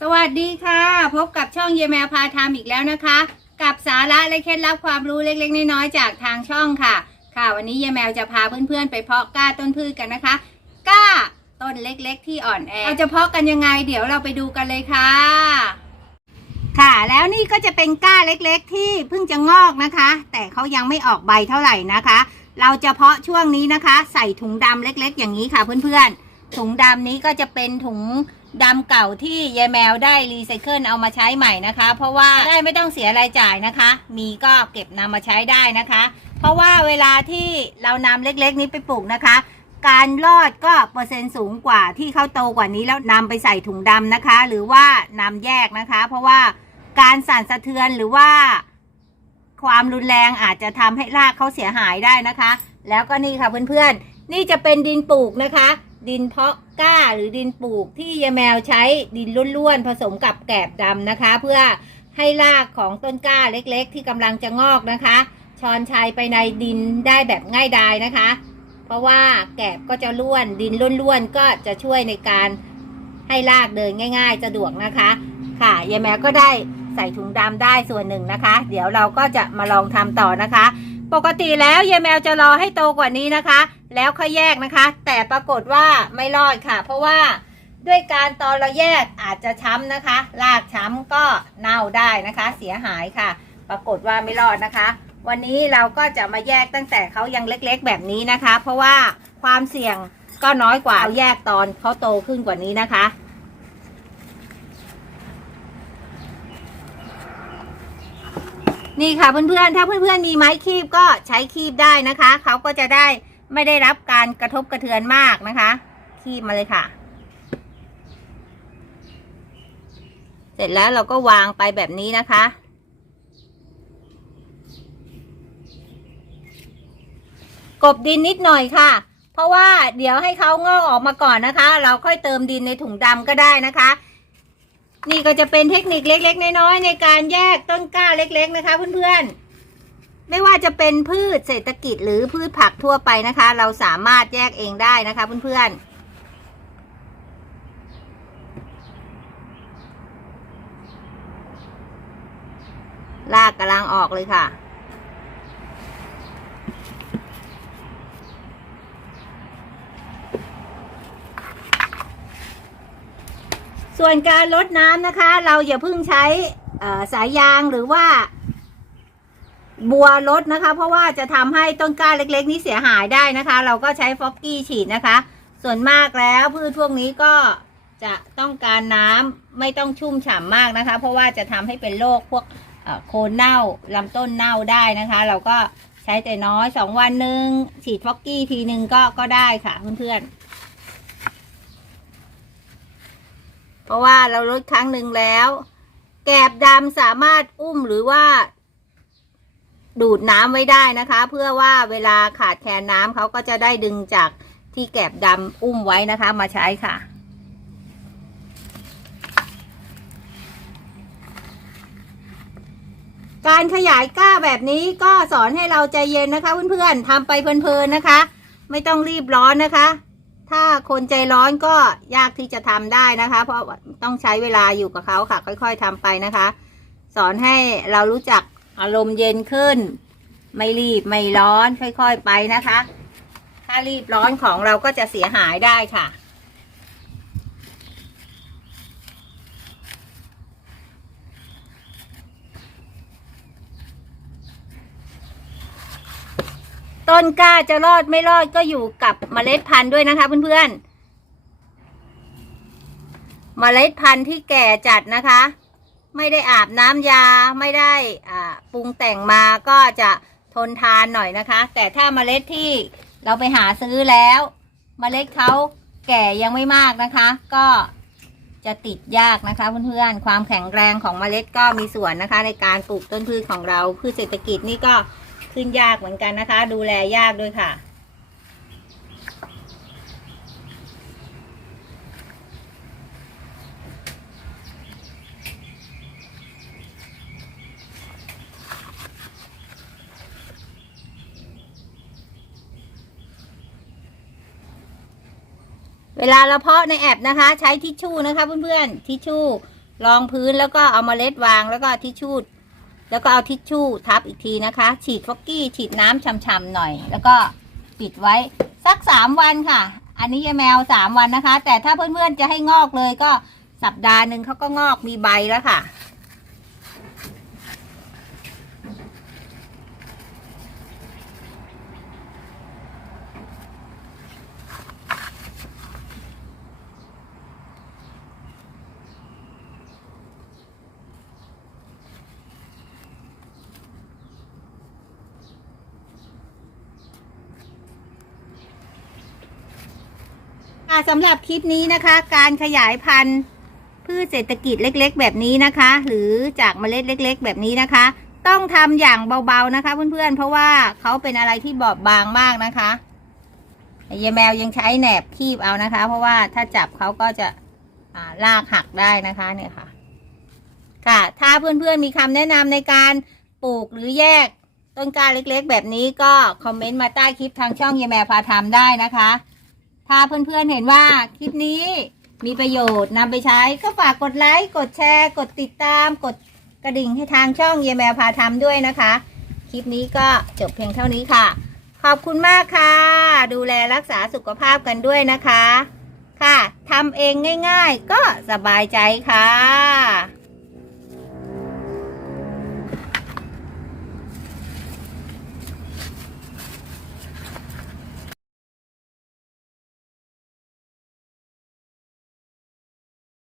สวัสดีค่ะ พบกับช่องเยแมวพาทำอีกแล้วนะคะ กับสาระและเคล็ดลับความรู้เล็กๆ น้อยๆจากทางช่องค่ะ ค่ะวันนี้เยแมวจะพาเพื่อนๆ ไปเพาะกล้าต้นพืชกันนะคะกล้าต้นเล็กๆ ที่อ่อนแอเราจะเพาะกันยังไง เดี๋ยวเราไปดูกันเลยค่ะ ค่ะแล้วนี่ก็จะเป็นก้าเล็กๆ ที่เพิ่งจะงอกนะคะ แต่เขายังไม่ออกใบเท่าไหร่นะคะ เราจะเพาะช่วงนี้นะคะ ใส่ถุงดำเล็ก ๆ อย่างนี้ค่ะเพื่อนๆ ถุงดำนี้ก็จะเป็นถุงดำเก่าที่ยายแมวได้รีไซเคิลเอามาใช้ใหม่นะคะ เพราะว่าได้ไม่ต้องเสียรายจ่ายนะคะ มีก็เก็บนำมาใช้ได้นะคะ เพราะว่าเวลาที่เรานำเล็กๆ นี้ไปปลูกนะคะ การรอดก็เปอร์เซ็นต์สูงกว่าที่เขาโตกว่านี้แล้วนำไปใส่ถุงดำนะคะ หรือว่านำแยกนะคะ เพราะว่าการสั่นสะเทือนหรือว่าความรุนแรงอาจจะทำให้รากเขาเสียหายได้นะคะ แล้วก็นี่ค่ะเพื่อนๆนี่จะเป็นดินปลูกนะคะ ดินเพาะกล้าหรือดินปลูกที่ยายแมวใช้ดินล้วนๆผสมกับแกบดำนะคะ เพื่อให้รากของต้นกล้าเล็กๆ ที่กำลังจะงอกนะคะชอนชัยไปในดินได้แบบง่ายดายนะคะ เพราะว่าแกบก็จะล้วนดินล้วนๆก็จะช่วยในการให้รากเดินง่าย ๆ สะดวกนะคะ ค่ะยายแมวก็ได้ใส่ถุงดำได้ส่วนหนึ่งนะคะ เดี๋ยวเราก็จะมาลองทำต่อนะคะ ปกติแล้วยายแมวจะรอให้โตกว่านี้นะคะ แล้วค่อยแยกนะคะ แต่ปรากฏว่าไม่รอดค่ะ เพราะว่าด้วยการตอนเราแยกอาจจะช้ำนะคะรากช้ำก็เน่าได้นะคะ เสียหายค่ะ ปรากฏว่าไม่รอดนะคะ วันนี้เราก็จะมาแยกตั้งแต่เขายังเล็กๆแบบนี้นะคะ เพราะว่าความเสี่ยงก็น้อยกว่าเอาแยกตอนเขาโตขึ้นกว่านี้นะคะ นี่ค่ะเพื่อนๆ ถ้าเพื่อนๆ มีไม้คีบก็ใช้คีบได้นะคะ เขาก็จะได้ไม่ได้รับการกระทบกระเทือนมากนะคะ คีบมาเลยค่ะ เสร็จแล้วเราก็วางไปแบบนี้นะคะ กบดินนิดหน่อยค่ะ เพราะว่าเดี๋ยวให้เขางอกออกมาก่อนนะคะ เราค่อยเติมดินในถุงดำก็ได้นะคะ นี่ก็จะเป็นเทคนิคเล็ก ๆ น้อยๆในการแยกต้นกล้าเล็ก ๆ นะคะ เพื่อนๆ ไม่ว่าจะเป็นพืชเศรษฐกิจหรือพืชผักทั่วไปนะคะ เราสามารถแยกเองได้นะคะ เพื่อนๆลากกำลังออกเลยค่ะ ส่วนการลดน้ำนะคะ เราอย่าเพิ่งใช้สายยางหรือว่า บัวลดนะคะ เพราะว่าจะทำให้ต้นกล้าเล็ก ๆ นี้เสียหายได้นะคะ เราก็ใช้ฟอกกี้ฉีดนะคะ ส่วนมากแล้วพืชพวกนี้ก็จะต้องการน้ำไม่ต้องชุ่มฉ่ำมากนะคะ เพราะว่าจะทำให้เป็นโรคพวกโคนเน่าลำต้นเน่าได้นะคะ เราก็ใช้แต่น้อยสองวันหนึ่งฉีดฟอกกี้ทีหนึ่งก็ก็ได้ค่ะเพื่อนๆ เพราะว่าเราลดครั้งหนึ่งแล้ว แกบดำสามารถอุ้มหรือว่า ดูดน้ำไว้ได้นะคะ เพื่อว่าเวลาขาดแคลนน้ำเขาก็จะได้ดึงจากที่แกบดำอุ้มไว้นะคะมาใช้ค่ะ การขยายก้าแบบนี้ก็สอนให้เราใจเย็นนะคะเพื่อนๆทำไปเพลินๆนะคะ ไม่ต้องรีบร้อนนะคะ ถ้าคนใจร้อนก็ยากที่จะทำได้นะคะ เพราะต้องใช้เวลาอยู่กับเขาค่ะ ค่อย ๆทำไปนะคะ สอนให้เรารู้จักอารมณ์เย็นขึ้น ไม่รีบไม่ร้อนค่อย ๆ ไปนะคะ ถ้ารีบร้อนของเราก็จะเสียหายได้ค่ะ ต้นกล้าจะรอดไม่รอดก็อยู่กับเมล็ดพันธุ์ด้วยนะคะเพื่อนๆ เมล็ดพันธุ์ที่แก่จัดนะคะ ไม่ได้อาบน้ำยาไม่ได้อ่าปรุงแต่งมาก็จะทนทานหน่อยนะคะ แต่ถ้าเมล็ดที่เราไปหาซื้อแล้ว เมล็ดเขาแก่ยังไม่มากนะคะ ก็จะติดยากนะคะเพื่อนๆ ความแข็งแรงของเมล็ดก็มีส่วนนะคะ ในการปลูกต้นพืชของเราพืชเศรษฐกิจนี่ก็ ขึ้นยากเหมือนกันนะคะ ดูแลยากด้วยค่ะ เวลาเราเพาะในแอปนะคะ ใช้ทิชชู่นะคะเพื่อนๆทิชชู่รองพื้นแล้วก็เอามาเล็ดวางแล้วก็ทิชชู่ แล้วก็เอาทิชชู่ทับอีกทีนะคะ ฉีดฟอกกี้ฉีดน้ำช่ำๆหน่อย แล้วก็ปิดไว้สักสามวันค่ะ อันนี้ยายแมวสามวันนะคะ แต่ถ้าเพื่อนๆจะให้งอกเลยก็สัปดาห์หนึ่งเขาก็งอกมีใบแล้วค่ะ สำหรับคลิปนี้นะคะ การขยายพันธุ์พืชเศรษฐกิจเล็กๆ แบบนี้นะคะ หรือจากเมล็ดเล็ก ๆ แบบนี้นะคะ ต้องทำอย่างเบาๆนะคะ เพื่อนๆ เพราะว่าเขาเป็นอะไรที่บอบบางมากนะคะยายแมวยังใช้แหนบคีบเอานะคะ เพราะว่าถ้าจับเขาก็จะาลากหักได้นะคะเนี่ยค่ะ ค่ะ ถ้าเพื่อนๆมีคำแนะนำในการปลูกหรือแยกต้นกล้าเล็กๆ แบบนี้ก็คอมเมนต์มาใต้คลิปทางช่องยายแมวพาทำได้นะคะ ถ้าเพื่อนๆเห็นว่าคลิปนี้มีประโยชน์นำไปใช้ก็ฝากกดไลค์ กดแชร์ กดติดตาม กดกระดิ่งให้ทางช่องเยแมวพาทำด้วยนะคะ คลิปนี้ก็จบเพียงเท่านี้ค่ะ ขอบคุณมากค่ะ ดูแลรักษาสุขภาพกันด้วยนะคะ ค่ะทำเองง่าย ๆ ก็สบายใจค่ะ